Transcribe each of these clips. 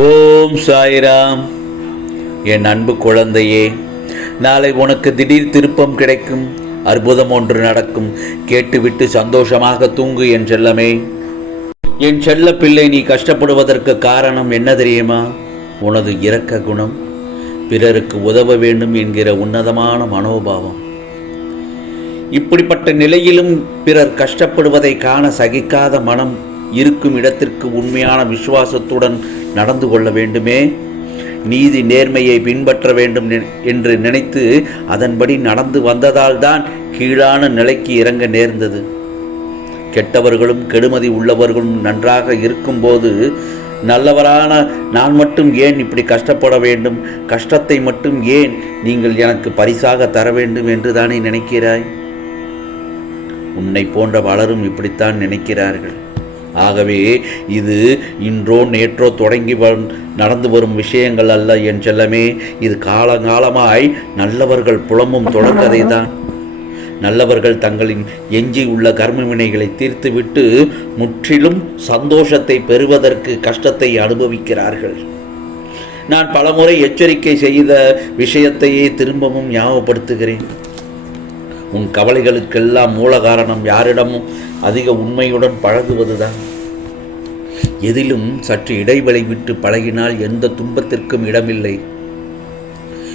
ஓம் சாய்ராம். என் அன்பு குழந்தையே நாளை உனக்கு திடீர் திருப்பம் கிடைக்கும். அற்புதம் ஒன்று நடக்கும். கேட்டுவிட்டு சந்தோஷமாக தூங்கு என் செல்லமே. என் செல்ல பிள்ளை நீ கஷ்டப்படுவதற்கு காரணம் என்ன தெரியுமா? உனது இரக்க குணம். பிறருக்கு உதவ வேண்டும் என்கிற உன்னதமான மனோபாவம். இப்படிப்பட்ட நிலையிலும் பிறர் கஷ்டப்படுவதை காண சகிக்காத மனம் இருக்கும் இடத்திற்கு உண்மையான விசுவாசத்துடன் நடந்து கொள்ள வேண்டுமே. நீதி நேர்மையை பின்பற்ற வேண்டும் என்று நினைத்து அதன்படி நடந்து வந்ததால் தான் கீழான நிலைக்கு இறங்க நேர்ந்தது. கெட்டவர்களும் கெடுமதி உள்ளவர்களும் நன்றாக இருக்கும்போது நல்லவரான நான் மட்டும் ஏன் இப்படி கஷ்டப்பட வேண்டும்? கஷ்டத்தை மட்டும் ஏன் நீங்கள் எனக்கு பரிசாக தர வேண்டும் என்று தானே நினைக்கிறாய்? உன்னை போன்ற பலரும் இப்படித்தான் நினைக்கிறார்கள். ஆகவே இது இன்றோ நேற்றோ தொடங்கி நடந்து வரும் விஷயங்கள் அல்ல என் செல்லமே. இது காலங்காலமாய் நல்லவர்கள் புலம்பும் தொடர்கதை தான். நல்லவர்கள் தங்களின் எஞ்சி உள்ள கர்ம வினைகளை தீர்த்துவிட்டு முற்றிலும் சந்தோஷத்தை பெறுவதற்கு கஷ்டத்தை அனுபவிக்கிறார்கள். நான் பலமுறை எச்சரிக்கை செய்த விஷயத்தையே திரும்பவும் ஞாபகப்படுத்துகிறேன். உன் கவலைகளுக்கெல்லாம் மூல காரணம் யாரிடமும் அதிக உண்மையுடன் பழகுவதுதான். எதிலும் சற்று இடைவெளி விட்டு பழகினால் எந்த துன்பத்திற்கும் இடமில்லை.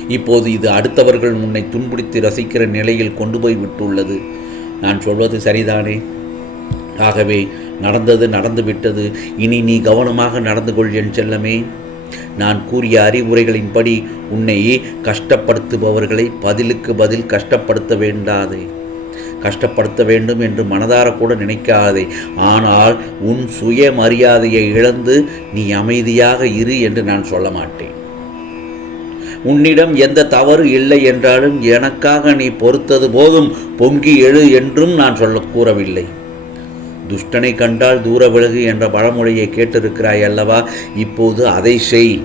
இப்போது இது அடுத்தவர்கள் உன்னை துன்புடித்து ரசிக்கிற நிலையில் கொண்டு போய் விட்டுள்ளது. நான் சொல்வது சரிதானே? ஆகவே நடந்தது நடந்துவிட்டது இனி நீ கவனமாக நடந்து கொள் என் செல்லமே. நான் கூறிய அறிவுரைகளின்படி உன்னை கஷ்டப்படுத்துபவர்களை பதிலுக்கு பதில் கஷ்டப்படுத்த வேண்டாதே. கஷ்டப்படுத்த வேண்டும் என்று மனதார கூட நினைக்காதே. ஆனால் உன் சுயமரியாதையை இழந்து நீ அமைதியாக இரு என்று நான் சொல்ல மாட்டேன். உன்னிடம் எந்த தவறு இல்லை என்றாலும் எனக்காக நீ பொறுத்தது போதும் பொங்கி எழு என்றும் நான் சொல்ல கூறவில்லை. துஷ்டனை கண்டால் தூர விலகு என்ற பழமொழியை கேட்டிருக்கிறாய் அல்லவா? இப்போது அதை செய்.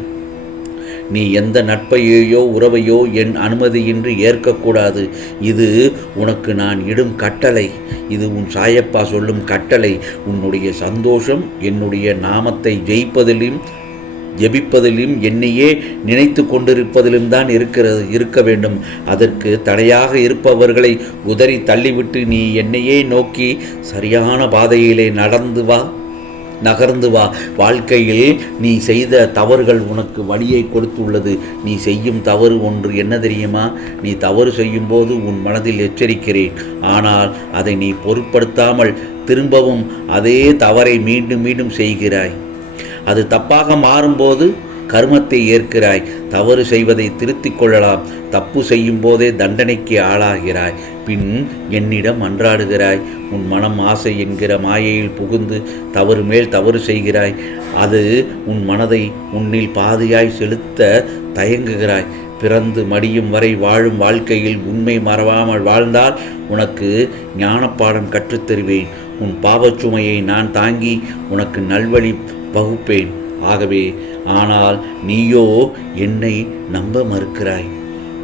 நீ எந்த நட்பையோ உறவையோ என் அனுமதியின்றி ஏற்கக்கூடாது. இது உனக்கு நான் இடும் கட்டளை. இது உன் சாயப்பா சொல்லும் கட்டளை. உன்னுடைய சந்தோஷம் என்னுடைய நாமத்தை ஜெயிப்பதிலும் ஜெபிப்பதிலும் என்னையே நினைத்து கொண்டிருப்பதிலும் தான் இருக்கிறது இருக்க வேண்டும். அதற்கு தடையாக இருப்பவர்களை உதறி தள்ளிவிட்டு நீ என்னையே நோக்கி சரியான பாதையிலே நடந்து வா. நகர்ந்து வா. வாழ்க்கையில் நீ செய்த தவறுகள் உனக்கு வழியை கொடுத்துள்ளது. நீ செய்யும் தவறு ஒன்று என்ன தெரியுமா? நீ தவறு செய்யும்போது உன் மனதில் எச்சரிக்கிறேன். ஆனால் அதை நீ பொருட்படுத்தாமல் திரும்பவும் அதே தவறை மீண்டும் மீண்டும் செய்கிறாய். அது தப்பாக மாறும்போது கர்மத்தை ஏற்கிறாய். தவறு செய்வதை திருத்திக் கொள்ளலாம். தப்பு செய்யும் போதே தண்டனைக்கு ஆளாகிறாய். பின் என்னிடம் அன்றாடுகிறாய். உன் மனம் ஆசை என்கிற மாயையில் புகுந்து தவறு மேல் தவறு செய்கிறாய். அது உன் மனதை உன்னில் பாதியாய் செலுத்த தயங்குகிறாய். பிறந்து மடியும் வரை வாழும் வாழ்க்கையில் உண்மை மறவாமல் வாழ்ந்தால் உனக்கு ஞானப்பாடம் கற்றுத்தருவேன். உன் பாவச்சுமையை நான் தாங்கி உனக்கு நல்வழி வகுப்பேன். ஆகவே ஆனால் நீயோ என்னை நம்ப மறுக்கிறாய்.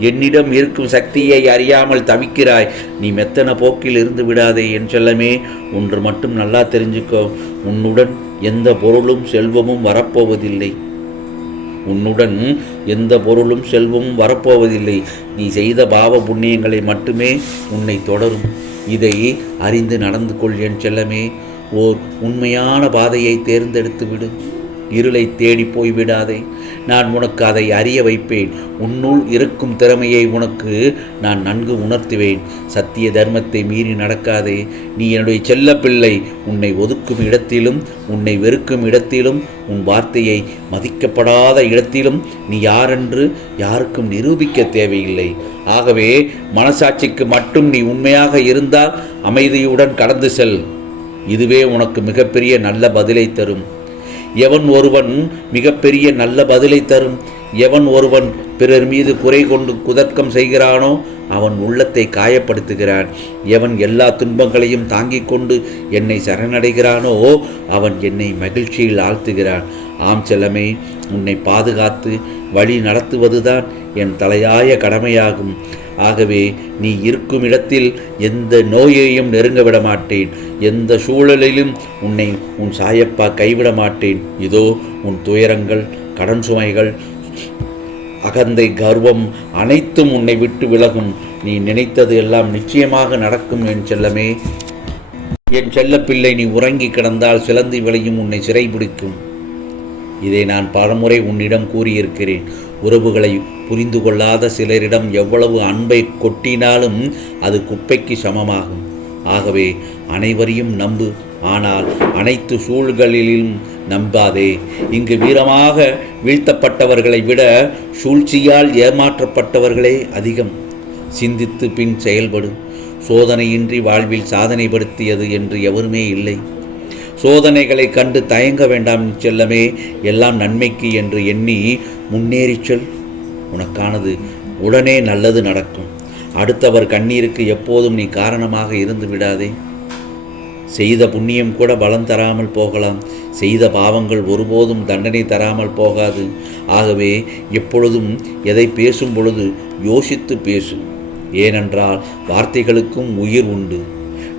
என்னிடம் இருக்கும் சக்தியை அறியாமல் தவிக்கிறாய். நீ மெத்தன போக்கில் இருந்து விடாதே என் செல்லமே. ஒன்று மட்டும் நல்லா தெரிஞ்சுக்கோ. உன்னுடன் எந்த பொருளும் செல்வமும் வரப்போவதில்லை. உன்னுடன் எந்த பொருளும் செல்வமும் வரப்போவதில்லை. நீ செய்த பாவ புண்ணியங்களை மட்டுமே உன்னை தொடரும். இதை அறிந்து நடந்து கொள் என் செல்லமே. ஓர் உண்மையான பாதையை தேர்ந்தெடுத்து விடு இருளை தேடி போய்விடாதே. நான் உனக்கு அதை அறிய வைப்பேன். உன்னுள் இருக்கும் திறமையை உனக்கு நான் நன்கு உணர்த்துவேன். சத்திய தர்மத்தை மீறி நடக்காதே. நீ என்னுடைய செல்ல பிள்ளை. உன்னை ஒதுக்கும் இடத்திலும் உன்னை வெறுக்கும் இடத்திலும் உன் வார்த்தையை மதிக்கப்படாத இடத்திலும் நீ யாரென்று யாருக்கும் நிரூபிக்க தேவையில்லை. ஆகவே மனசாட்சிக்கு மட்டும் நீ உண்மையாக இருந்தால் அமைதியுடன் கடந்து செல். இதுவே உனக்கு மிகப்பெரிய நல்ல பதிலை தரும். எவன் ஒருவன் மிகப்பெரிய நல்ல பதிலை தரும்? எவன் ஒருவன் பிறர் மீது குறை கொண்டு குதர்க்கம் செய்கிறானோ அவன் உள்ளத்தை காயப்படுத்துகிறான். எவன் எல்லா துன்பங்களையும் தாங்கிக் கொண்டு என்னை சரணடைகிறானோ அவன் என்னை மகிழ்ச்சியில் ஆழ்த்துகிறான். ஆம் செல்லமே உன்னை பாதுகாத்து வழி நடத்துவதுதான் என் தலையாய கடமையாகும். ஆகவே நீ இருக்கும் இடத்தில் எந்த நோயையும் நெருங்க விட மாட்டேன் எந்த சூழலிலும் உன்னை உன் சாயப்பா கைவிட மாட்டேன். இதோ உன் துயரங்கள் கடன் சுமைகள் அகந்தை கர்வம் அனைத்தும் உன்னை விட்டு விலகும். நீ நினைத்தது எல்லாம் நிச்சயமாக நடக்கும் என் செல்லமே. என் செல்லப்பிள்ளை நீ உறங்கி கிடந்தால் சிலந்தி விளையும் உன்னை சிறைபிடிக்கும். இதை நான் பலமுறை உன்னிடம் கூறியிருக்கிறேன். உறவுகளை புரிந்து கொள்ளாத சிலரிடம் எவ்வளவு அன்பை கொட்டினாலும் அது குப்பைக்கு சமமாகும். ஆகவே அனைவரையும் நம்பு. ஆனால் அனைத்து சூழ்களிலும் நம்பாதே. இங்கு வீரமாக வீழ்த்தப்பட்டவர்களை விட சூழ்ச்சியால் ஏமாற்றப்பட்டவர்களே அதிகம். சிந்தித்து பின் செயல்படும் சோதனையின்றி வாழ்வில் சாதனைப்படுத்தியது என்று எவருமே இல்லை. சோதனைகளை கண்டு தயங்க வேண்டாம் செல்லமே. எல்லாம் நன்மைக்கு என்று எண்ணி முன்னேறிச் சொல். உனக்கானது உடனே நல்லது நடக்கும். அடுத்தவர் கண்ணீருக்கு எப்போதும் நீ காரணமாக இருந்து விடாதே. செய்த புண்ணியம் கூட பலம் தராமல் போகலாம். செய்த பாவங்கள் ஒருபோதும் தண்டனை தராமல் போகாது. ஆகவே எப்பொழுதும் எதை பேசும் பொழுது யோசித்து பேசு. ஏனென்றால் வார்த்தைகளுக்கும் உயிர் உண்டு.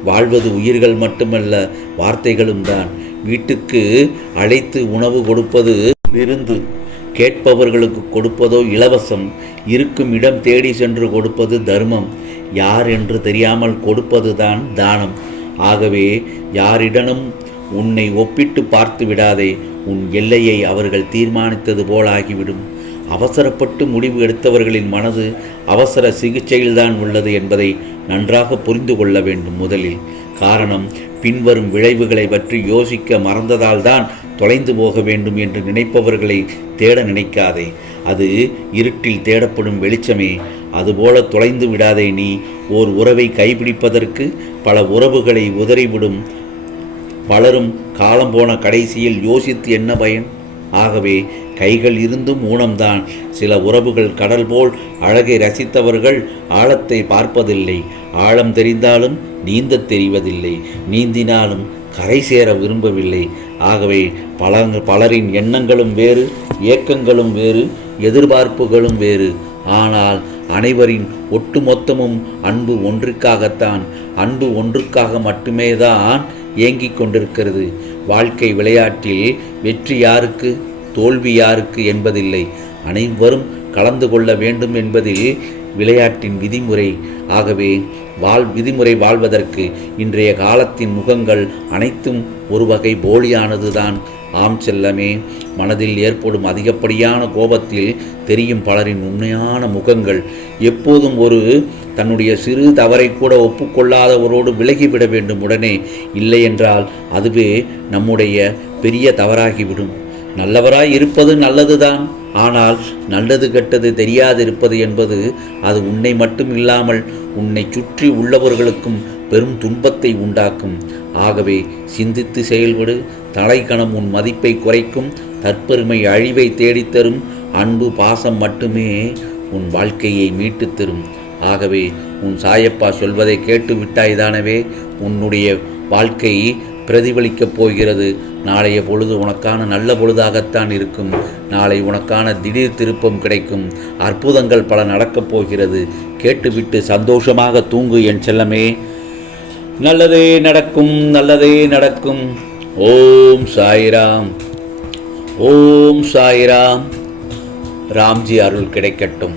வாழ்வது உயிர்கள் மட்டுமல்ல வார்த்தைகளும் தான். வீட்டுக்கு அழைத்து உணவு கொடுப்பது விருந்து. கேட்பவர்களுக்கு கொடுப்பதோ இலவசம். இருக்கும் இடம் தேடி சென்று கொடுப்பது தர்மம். யார் என்று தெரியாமல் கொடுப்பதுதான் தானம். ஆகவே யாரிடனும் உன்னை ஒப்பிட்டு பார்த்து விடாதே. உன் எல்லையை அவர்கள் தீர்மானித்தது போலாகிவிடும். அவசரப்பட்டு முடிவு எடுத்தவர்களின் மனது அவசர சிகிச்சையில்தான் உள்ளது என்பதை நன்றாக புரிந்து கொள்ள வேண்டும் முதலில். காரணம் பின்வரும் விளைவுகளை பற்றி யோசிக்க மறந்ததால்தான் தொலைந்து போக வேண்டும் என்று நினைப்பவர்களை தேட நினைக்காதே. அது இருட்டில் தேடப்படும் வெளிச்சமே. அதுபோல தொலைந்து விடாதே நீ. ஓர் உறவை கைப்பிடிப்பதற்கு பல உறவுகளை உதறிவிடும். பலரும் காலம் போன கடைசியில் யோசித்து என்ன பயன்? ஆகவே கைகள் இருந்தும் ஊனம்தான். சில உறவுகள் கடல் போல் அழகை ரசித்தவர்கள் ஆழத்தை பார்ப்பதில்லை. ஆழம் தெரிந்தாலும் நீந்தத் தெரிவதில்லை. நீந்தினாலும் கரை சேர விரும்பவில்லை. ஆகவே பல பலரின் எண்ணங்களும் வேறு ஏக்கங்களும் வேறு எதிர்பார்ப்புகளும் வேறு. ஆனால் அனைவரின் ஒட்டுமொத்தமும் அன்பு ஒன்றுக்காகத்தான் அன்பு ஒன்றுக்காக மட்டுமே தான் ஏங்கிக் கொண்டிருக்கிறது. வாழ்க்கை விளையாட்டில் வெற்றி யாருக்கு? தோல்வி யாருக்கு என்பதில்லை. அனைவரும் கலந்து கொள்ள வேண்டும் என்பதில் விளையாட்டின் விதிமுறை. ஆகவே வாழ் விதிமுறை வாழ்வதற்கு இன்றைய காலத்தின் முகங்கள் அனைத்தும் ஒரு வகை போலியானதுதான். ஆம் செல்லமே மனதில் ஏற்படும் அதிகப்படியான கோபத்தில் தெரியும் பலரின் உண்மையான முகங்கள். எப்போதும் ஒரு தன்னுடைய சிறு தவறை கூட ஒப்புக்கொள்ளாதவரோடு விலகிவிட வேண்டும் உடனே. இல்லையென்றால் அதுவே நம்முடைய பெரிய தவறாகிவிடும். நல்லவராய் இருப்பது நல்லதுதான். ஆனால் நல்லது கெட்டது தெரியாதிருப்பது என்பது அது உன்னை மட்டும் இல்லாமல் உன்னை சுற்றி உள்ளவர்களுக்கும் பெரும் துன்பத்தை உண்டாக்கும். ஆகவே சிந்தித்து செயல்படு. தலைக்கணம் உன் மதிப்பை குறைக்கும். தற்பெருமை அழிவை தேடித்தரும் அன்பு பாசம் மட்டுமே உன் வாழ்க்கையை மீட்டுத் தரும். ஆகவே உன் சாயப்பா சொல்வதை கேட்டு விட்டாய்தானவே உன்னுடைய வாழ்க்கை பிரதிபலிக்கப் போகிறது. நாளைய பொழுது உனக்கான நல்ல பொழுதாகத்தான் இருக்கும். நாளை உனக்கான திடீர் திருப்பம் கிடைக்கும். அற்புதங்கள் பல நடக்கப் போகிறது. கேட்டுவிட்டு சந்தோஷமாக தூங்கு என் செல்லமே. நல்லதே நடக்கும் நல்லதே நடக்கும். ஓம் சாய்ராம். ஓம் சாய்ராம். ராம்ஜி அருள் கிடைக்கட்டும்.